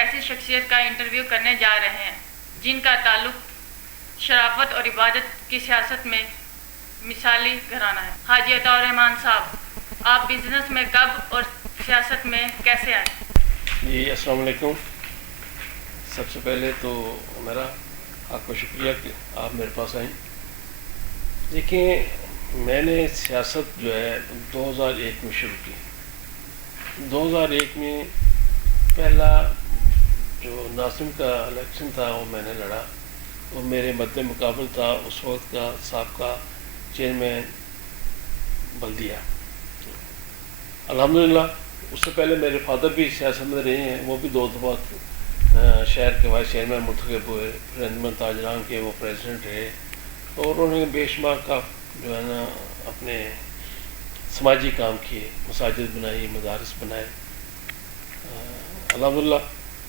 ایسی شخصیت کا انٹرویو کرنے جا رہے ہیں جن کا تعلق شرافت اور عبادت کی سیاست میں مثالی گھرانہ ہے۔ حاجی عطاء الرحمان صاحب، آپ بزنس میں کب اور سیاست میں کیسے آئے؟ جی السلام علیکم۔ سب سے پہلے تو میرا آپ کو شکریہ کہ آپ میرے پاس آئیں۔ دیکھیں، میں نے سیاست جو ہے 2001 میں شروع کی۔ 2001 میں پہلا جو ناظم کا الیکشن تھا وہ میں نے لڑا، وہ میرے مد مقابل تھا اس وقت کا سابقہ چیئرمین بلدیہ۔ الحمدللہ اس سے پہلے میرے فادر بھی سیاست میں رہے ہیں، وہ بھی 2 دفعہ شہر کے وائس چیئرمین منتخب ہوئے، پھر انجمن تاجران کے وہ پریزیڈنٹ رہے، اور انہوں نے بے شمار کا جو ہے نا اپنے سماجی کام کیے، مساجد بنائی، مدارس بنائے۔ الحمدللہ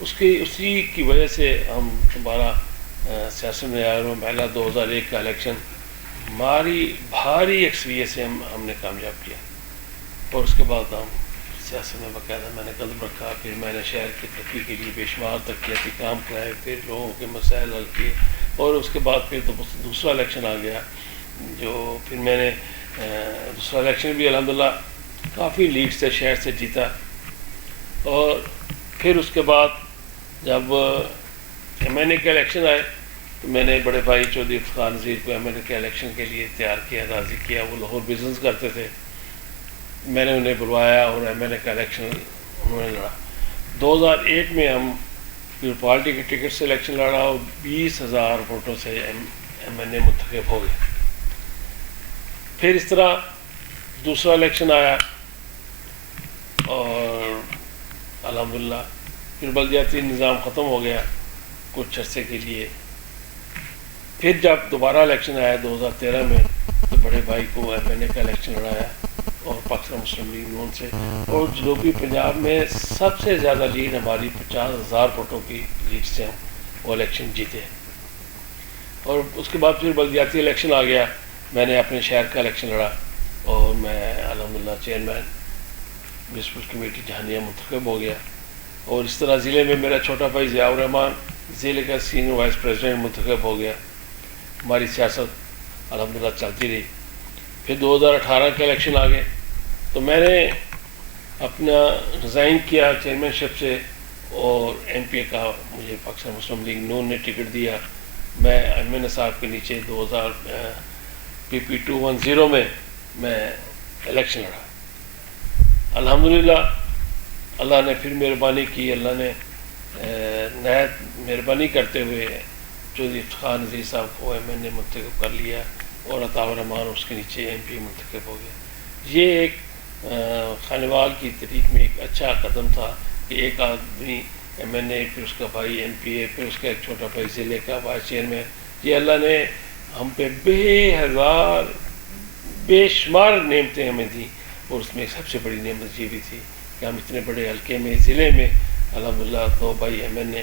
اسی کی وجہ سے ہم دوبارہ سیاست میں آئے، اور پہلا 2001 کا الیکشن ہماری بھاری اکثریت سے ہم نے کامیاب کیا، اور اس کے بعد ہم سیاست میں باقاعدہ میں نے قدم رکھا۔ پھر میں نے شہر کی ترقی کے لیے بے شمار ترقیاتی کام کرائے، پھر لوگوں کے مسائل حل کیے، اور اس کے بعد پھر دوسرا الیکشن آ گیا، جو پھر میں نے دوسرا الیکشن بھی الحمدللہ کافی لیڈ سے شہر سے جیتا۔ اور پھر اس کے بعد جب ایم این اے کے الیکشن آئے تو میں نے بڑے بھائی چودھری افتخار نذیر کو ایم این اے کے الیکشن کے لیے تیار کیا، راضی کیا۔ وہ لاہور بزنس کرتے تھے، میں نے انہیں بلوایا اور ایم این اے کا الیکشن انہوں نے لڑا۔ 2008 میں ہم پھر پارٹی کے ٹکٹ سے الیکشن لڑا اور 20,000 ووٹوں سے ایم این اے منتخب ہو گئے۔ پھر اس طرح دوسرا الیکشن آیا اور الحمدللہ پھر بلدیاتی نظام ختم ہو گیا کچھ عرصے کے لیے۔ پھر جب دوبارہ الیکشن آیا 2013 میں تو بڑے بھائی کو ایم این اے کا الیکشن لڑایا، اور پاکستان مسلم لیگ نون سے، اور جنوبی پنجاب میں سب سے زیادہ لیڈ ہماری 50,000 ووٹوں کی لیڈ سے ہم وہ الیکشن جیتے۔ اور اس کے بعد پھر بلدیاتی الیکشن آ گیا، میں نے اپنے شہر کا الیکشن لڑا، اور میں الحمدللہ چیئرمین ڈسپیوٹ کمیٹی جہانیہ منتخب ہو گیا۔ اور اس طرح ضلع میں میرا چھوٹا بھائی ضیاء الرحمان ضلع کا سینئر وائس پریزیڈنٹ منتخب ہو گیا۔ ہماری سیاست الحمدللہ چلتی رہی۔ پھر 2018 کے الیکشن آ گئے تو میں نے اپنا ریزائن کیا چیئرمین شپ سے، اور ایم پی اے کا مجھے پاکستان مسلم لیگ نون نے ٹکٹ دیا۔ میں ایم این اے صاحب کے نیچے 2000 PP 210 میں الیکشن لڑا۔ الحمدللہ اللہ نے پھر مہربانی کی، اللہ نے نہایت مہربانی کرتے ہوئے چودھری افتخار نذیر صاحب کو ایم این اے منتخب کر لیا، اور عطاء الرحمان اس کے نیچے ایم پی منتخب ہو گیا۔ یہ ایک خانوال کی تاریخ میں ایک اچھا قدم تھا کہ ایک آدمی ایم این اے، پھر اس کا بھائی ایم پی اے، پھر اس کا ایک چھوٹا بھائی ضلع کا وائس چیئرمین۔ یہ اللہ نے ہم پہ بے شمار نعمتیں ہمیں دیں، اور اس میں سب سے بڑی نعمت یہ بھی تھی کہ ہم اتنے بڑے حلقے میں ضلع میں الحمدللہ 2 بھائی ایم این اے،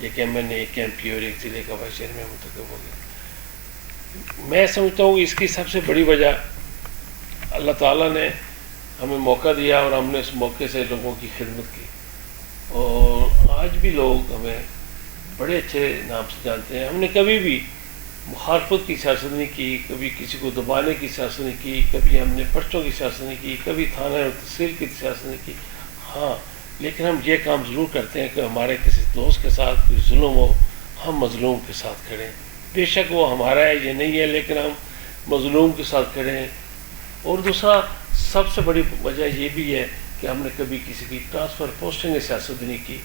ایک ایم این اے، ایک ایم پی اور ایک ضلع کا وائس چیئرمین منتخب ہو گیا۔ میں سمجھتا ہوں کہ اس کی سب سے بڑی وجہ اللہ تعالیٰ نے ہمیں موقع دیا، اور ہم نے اس موقع سے لوگوں کی خدمت کی، اور آج بھی لوگ ہمیں بڑے اچھے نام سے جانتے ہیں۔ ہم نے کبھی بھی مخالفت کی سیاست نہیں کی، کبھی کسی کو دبانے کی سیاست نہیں کی، کبھی ہم نے پرچوں کی سیاست نہیں کی، کبھی تھانہ اور تحصیل کی سیاست نہیں کی۔ ہاں، لیکن ہم یہ کام ضرور کرتے ہیں کہ ہمارے کسی دوست کے ساتھ کوئی ظلم ہو، ہم مظلوم کے ساتھ کھڑے ہیں۔ بے شک وہ ہمارا ہے، یہ نہیں ہے، لیکن ہم مظلوم کے ساتھ کھڑے ہیں۔ اور دوسرا سب سے بڑی وجہ یہ بھی ہے کہ ہم نے کبھی کسی کی ٹرانسفر پوسٹنگ کی سیاست نہیں کی،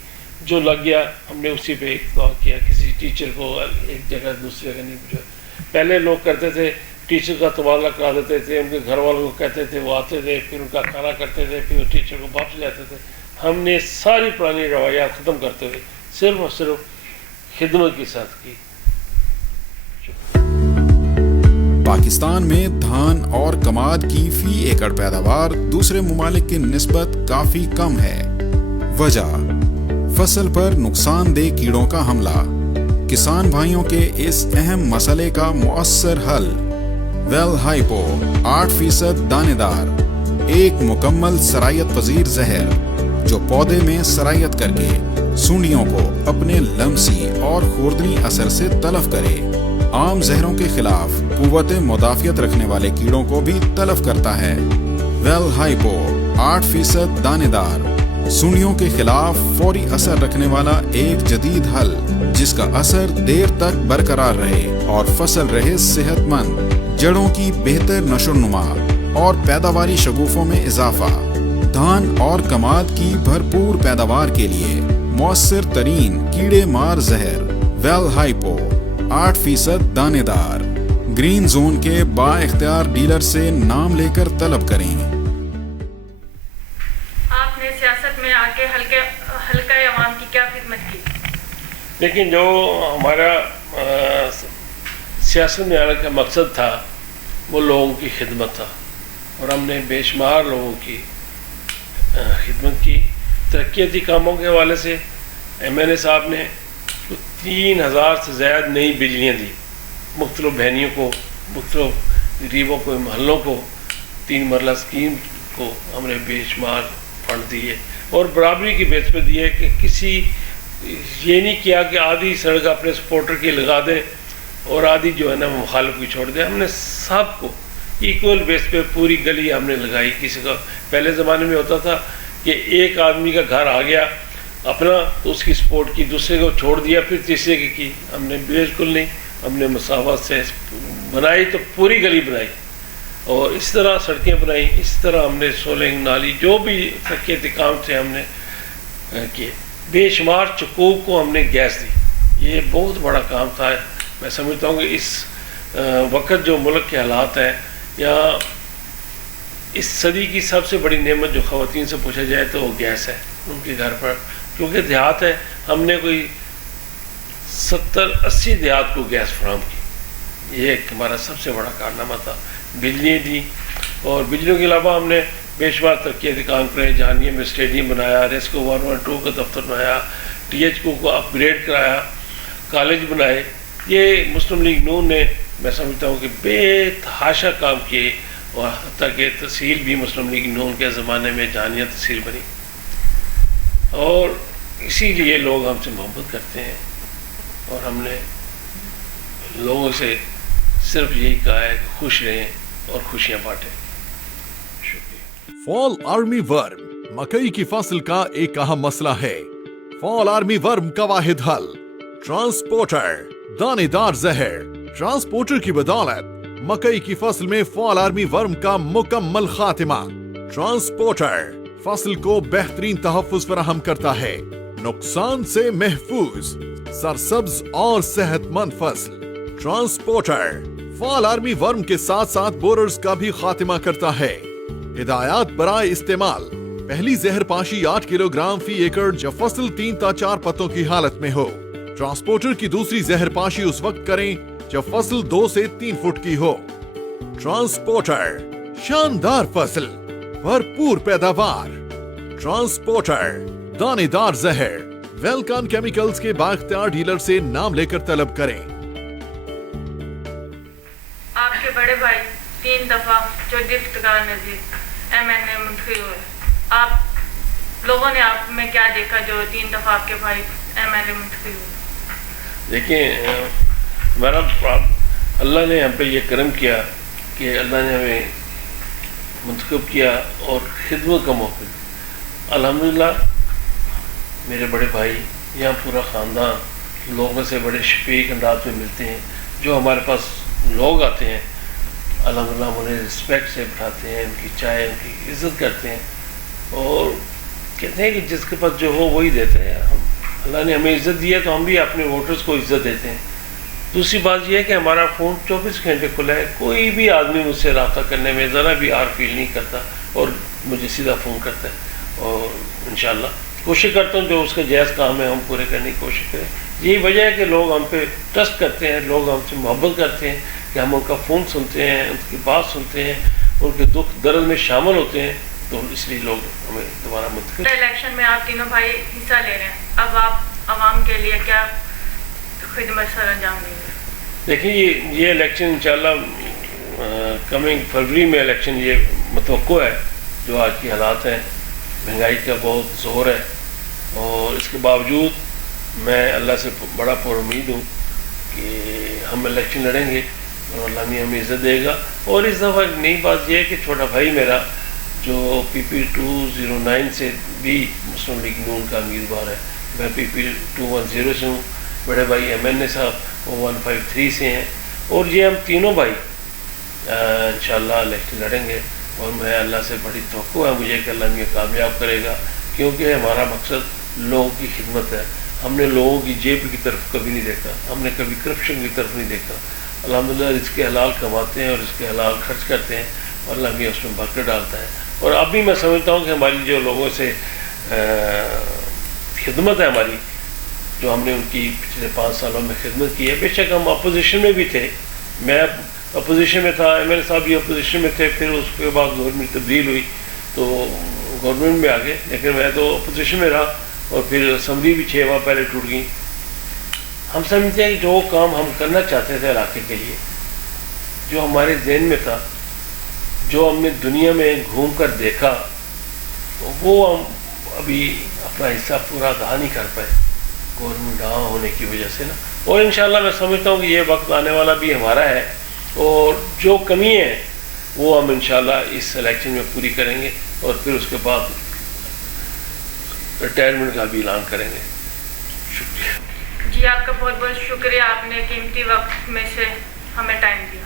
جو لگ گیا ہم نے اسی پہ اقتدا کیا۔ کسی ٹیچر کو ایک جگہ دوسری جگہ نہیں پہنچا۔ پہلے لوگ کرتے تھے ٹیچر کا تبادلہ کرا دیتے تھے، ان کے گھر والوں کو کہتے تھے، وہ آتے تھے، پھر ان کا کھانا کرتے تھے، پھر وہ ٹیچر کو واپس لے آتے تھے۔ ہم نے ساری پرانی روایات ختم کرتے ہوئے صرف اور صرف خدمت کے ساتھ کی۔ پاکستان میں دھان اور کماد کی فی ایکڑ پیداوار دوسرے ممالک کی نسبت کافی کم ہے۔ وجہ فصل پر نقصان دہ کیڑوں کا حملہ۔ کسان بھائیوں کے اس اہم مسئلے کا مؤثر حل ویل ہائپو 8% دانے دار، ایک مکمل سرایت پذیر زہر जो पौधे में सरायत करके सुंडियों को अपने लमसी और खुरदनी असर से तलफ करे। आम जहरों के खिलाफ कुव्वत मुदाफियत रखने वाले कीड़ों को भी तलफ करता है। वेल हाइपो 8% दानेदार सुंडियों के खिलाफ फौरी असर रखने वाला एक जदीद हल, जिसका असर देर तक बरकरार रहे और फसल रहे सेहतमंद, जड़ों की बेहतर नशोनुमा और पैदावारी शगुफों में इजाफा। धान और कमाद की भरपूर पैदावार के लिए मौसर तरीन कीड़े मार जहर वेल हाइपो 8% दानेदार ग्रीन जोन के बाइख्तियार डीलर से नाम लेकर तलब करें। आपने सियासत में आके हल्का अवाम की क्या खिदमत की? लेकिन जो हमारा सियासत में आने का मकसद था वो लोगों की खिदमत था, और हमने बेशुमार लोगों की खिदमत की। तरक्याती कामों के हवाले से MNA साहब ने 3000 से ज़्यादा नई बिजलियाँ दी, मुख्तलिफ बहनियों को, मुख्तलिफ गरीबों को, महलों को, 3 मरला स्कीम को हमने बेशुमार फंड दिए, और बराबरी की बेस पर दिए कि किसी ये नहीं किया कि आधी सड़क अपने सपोर्टर की लगा दें और आधी जो है ना मुखालिफ की छोड़ दें। हमने सबको इक्वल बेस पे पूरी गली हमने लगाई। किसी का पहले ज़माने में होता था कि एक आदमी का घर आ गया अपना तो उसकी सपोर्ट की, दूसरे को छोड़ दिया, फिर तीसरे की। हमने बिल्कुल नहीं, हमने मसावत से बनाई तो पूरी गली बनाई, और इस तरह सड़कें बनाई। इस तरह हमने सोलिंग नाली जो भी तरक्याती काम थे हमने किए। बेशुमार चकूक को हमने गैस दी। ये बहुत बड़ा काम था। मैं समझता हूँ कि इस वक्त जो मुल्क के हालात हैं, या इस सदी की सबसे बड़ी नेमत जो ख़वातीन से पूछा जाए तो वो गैस है उनके घर पर, क्योंकि देहात है। हमने कोई 70-80 देहात को गैस फराहम की। ये एक हमारा सबसे बड़ा कारनामा था। बिजली दी, और बिजलियों के अलावा हमने बेशुमार तरक्याती काम करे। जानिए में स्टेडियम बनाया, रेस्को 112 का दफ्तर बनाया, THQ को अपग्रेड कराया, कॉलेज बनाए। ये मुस्लिम लीग नून ने, मैं समझता हूँ कि बेतहाशा काम किए, और हत्ता कि तहसील भी मुस्लिम लीग नून के ज़माने में जानिया तहसील बनी, और इसीलिए लोग हमसे मोहब्बत करते हैं। और हमने लोगों से सिर्फ यही कहा है कि खुश रहें और खुशियाँ बांटें। शुक्रिया। फॉल आर्मी वर्म मकई की फसल का एक अहम मसला है। फॉल आर्मी वर्म का वाहिद हल ट्रांसपोर्टर दानेदार जहर। ट्रांसपोर्टर की बदौलत मकई की फसल में फॉल आर्मी वर्म का मुकम्मल खात्मा। ट्रांसपोर्टर फसल को बेहतरीन तहफ़्फ़ुज़ फराहम करता है, नुकसान से महफूज, सरसब्ज और सेहतमंद फसल। ट्रांसपोर्टर फॉल आर्मी वर्म के साथ साथ बोरर्स का भी खात्मा करता है। हिदायत बराए इस्तेमाल: पहली जहर पाशी 8 किलोग्राम फी एकड़ जब फसल 3 ता 4 पत्तों की हालत में हो। ट्रांसपोर्टर की दूसरी जहर पाशी उस वक्त करें जब फसल 2 से 3 फुट की हो। ट्रांसपोर्टर शानदार फसल, भरपूर पैदावार। ट्रांसपोर्टर दानेदार जहर। वेलकॉन केमिकल्स के बाख्तियार डीलर से नाम लेकर तलब करें। आपके बड़े भाई 3 दफा जो इफ्तिखार नज़ीर MNA मुंतखब हुए, आप लोगों ने आप में क्या देखा जो 3 दफा आपके भाई MNA मुंतखब हुए? देखिए, हमारा अल्लाह ने हम पे ये करम किया कि अल्लाह ने हमें मुंतखब किया और खिदमत का मौका। अल्हम्दुलिल्लाह मेरे बड़े भाई, यहाँ पूरा ख़ानदान लोगों से बड़े शफीक अंदाज में मिलते हैं। जो हमारे पास लोग आते हैं, अल्हम्दुलिल्लाह हम उन्हें रिस्पेक्ट से बिठाते हैं, उनकी चाय, उनकी इज़्ज़त करते हैं, और कहते हैं कि जिसके पास जो हो वही देते हैं। हम अल्लाह ने हमें इज़्ज़त दी है तो हम भी अपने वोटर्स को इज़्ज़त देते हैं। दूसरी बात यह है कि हमारा फ़ोन 24 घंटे खुला है। कोई भी आदमी मुझसे रब्ता करने में ज़रा भी आर फील नहीं करता और मुझे सीधा फ़ोन करता है, और इंशाअल्लाह कोशिश करता हूँ जो उसका जायज़ काम है हम पूरे करने की कोशिश करें। यही वजह है कि लोग हम पे ट्रस्ट करते हैं, लोग हमसे मोहब्बत करते हैं कि हम उनका फ़ोन सुनते हैं, उनकी बात सुनते हैं, उनके दुख दर्द में शामिल होते हैं, तो इसलिए लोग हमें दोबारा मुंतखब। इलेक्शन में आप तीनों भाई हिस्सा ले रहे हैं, अब आप आवाम के लिए क्या खिदमत सर अंजाम देंगे? देखिए, ये इलेक्शन इंशाल्लाह कमिंग फरवरी में इलेक्शन ये मतवक्को है। जो आज की हालात हैं महंगाई का बहुत ज़ोर है, और इसके बावजूद मैं अल्लाह से बड़ा पुरुम्मीद हूँ कि हम इलेक्शन लड़ेंगे और अल्लाह ने हमें इज़्ज़त देगा। और इस दफ़ा एक नई बात यह है कि छोटा भाई मेरा जो PP 209 से भी मुस्लिम लीग नून का उम्मीदवार है, मैं PP 210 से हूँ, बड़े भाई MNA साहब वो 153 से हैं, और ये हम तीनों भाई इंशाअल्लाह इलेक्शन लड़ेंगे। और मैं अल्लाह से बड़ी तवक्को है मुझे कि अल्लाह मुझे कामयाब करेगा, क्योंकि हमारा मकसद लोगों की खिदमत है। हमने लोगों की जेब की तरफ कभी नहीं देखा, हमने कभी करप्शन की तरफ नहीं देखा। अल्हम्दुलिल्लाह रिज़्क़ हलाल कमाते हैं और रिज़्क़ हलाल खर्च करते हैं, और अल्लाह हमें उसमें बरकत डालता है। और अभी मैं समझता हूँ कि हमारी जो लोगों से खिदमत है हमारी, जो हमने उनकी पिछले 5 सालों में खिदमत की है, बेशक हम अपोजिशन में भी थे, मैं अपोजिशन में था, MNA साहब भी अपोजिशन में थे, फिर उसके बाद गवर्नमेंट तब्दील हुई तो गवर्नमेंट में आ गए, लेकिन मैं तो अपोजिशन में रहा, और फिर असम्बली भी 6 माह पहले टूट गई। हम समझते हैं कि जो काम हम करना चाहते थे इलाके के लिए, जो हमारे जहन में था, जो हमने दुनिया में घूम कर देखा, वो हम अभी अपना हिस्सा पूरा अदा नहीं कर पाए गवर्नमेंट ना होने की वजह से ना। और इंशाल्लाह मैं समझता हूँ कि ये वक्त आने वाला भी हमारा है, और जो कमी है वो हम इंशाल्लाह इस इलेक्शन में पूरी करेंगे, और फिर उसके बाद रिटायरमेंट का भी ऐलान करेंगे। शुक्रिया जी, आपका बहुत बहुत शुक्रिया, आपने कीमती वक्त में से हमें टाइम दिया।